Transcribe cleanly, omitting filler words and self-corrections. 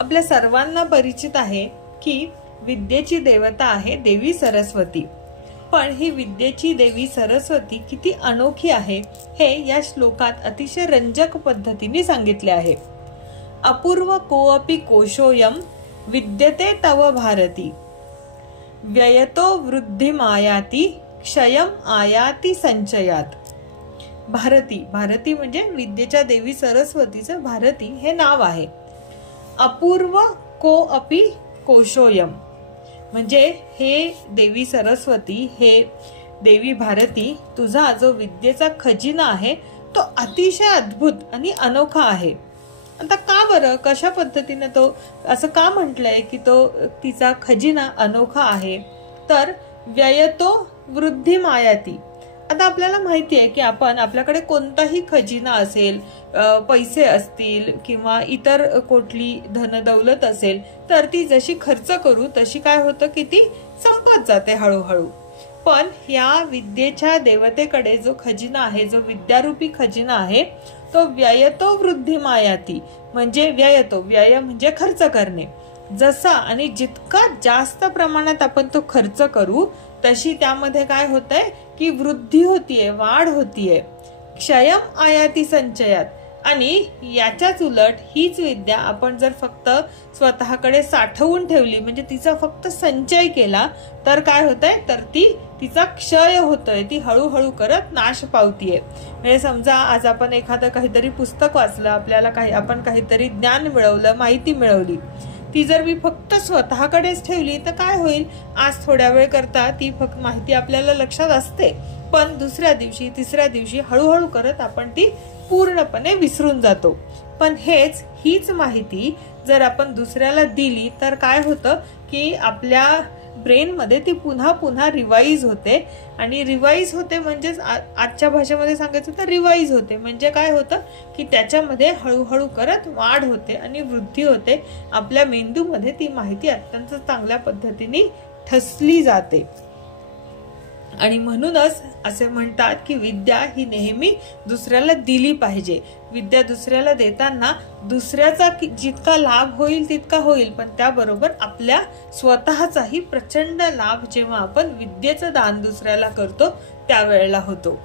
आपल्या सर्वांना परिचित आहे की विद्येची देवता आहे देवी सरस्वती। पण ही विद्येची देवी सरस्वती किती अनोखी आहे हे या श्लोकात अतिशय रंजक पद्धतीने सांगितले आहे। अपूर्व कोऽपि कोशोऽयं विद्यते तव भारती, व्ययतो वृद्धिमायाति क्षयम आयाति संचयात। भारती, भारती म्हणजे विद्येच्या देवी सरस्वतीचं भारती हे नाव आहे। अपूर्व कोऽपि कोशोऽयं म्हणजे हे देवी सरस्वती, हे देवी भारती, तुझा जो विद्येचा खजिना आहे तो अतिशय अद्भुत आणि अनोखा आहे। आता का बरं, कशा पद्धतीने तो असं का म्हटलंय की तो तिचा खजिना अनोखा आहे? तर व्ययतो वृद्धिमायाति। आता आपल्याला माहिती आहे की आपल्याकडे कोणताही खजिना असेल, पैसे असतील किंवा इतर कुठली धनदौलत असेल, तर ती जशी खर्च करू तशी काय होतं की ती संपत जाते हळूहळू। पण या विद्येच्या देवतेकडे जो खजिना आहे, जो विद्यारूपी खजिना आहे, तो व्ययतो वृद्धिमायाति म्हणजे व्ययतो, व्यय म्हणजे खर्च करणे। जसा आणि जितका जास्त प्रमाणात आपण तो खर्च करू तशी त्यामध्ये काय होतंय की वृद्धी होतीये, वाढ होतीये। क्षयम आयाति संचयात, आणि याच्याच उलट हीच विद्या आपण जर फक्त स्वतःकडे साठवून ठेवली, म्हणजे तिचा फक्त संचय केला, तर काय होतंय, तर तिचा क्षय होतोय, ती हळूहळू करत नाश पावतीये। म्हणजे समजा आज आपण एखादं काहीतरी पुस्तक वाचलं, आपल्याला आपण काहीतरी ज्ञान मिळवलं, माहिती मिळवली, ती जर मी फक्त स्वतःकडेच ठेवली तर काय होईल, आज थोड्या वेळ करता ती फक्त माहिती आपल्याला लक्षात असते, पण दुसऱ्या दिवशी, तिसऱ्या दिवशी हळूहळू करत आपण ती पूर्णपणे विसरून जातो। पण हीच माहिती जर आपण दुसऱ्याला दिली तर काय होतं की आपल्या ब्रेन मध्ये ती पुन्हा पुन्हा रिवाइज होते, आणि रिवाइज होते म्हणजे आजच्या भाषेमध्ये सांगायचं तर रिवाइज होते म्हणजे काय होतं की त्याच्यामध्ये हळूहळू करत वाढ होते आणि वृद्धी होते। आपल्या मेंदूमध्ये ती माहिती अत्यंत चांगल्या पद्धतीने ठसली जाते। आणि म्हणूनच असे म्हणतात की विद्या ही नेहमी दुसऱ्याला दिली पाहिजे। विद्या दुसऱ्याला देताना दुसऱ्याचा जितका लाभ होईल तितका होईल, पण त्याबरोबर आपल्या स्वतःचाही प्रचंड लाभ जेव्हा आपण विद्येचं दान दुसऱ्याला करतो त्यावेळेला होतो।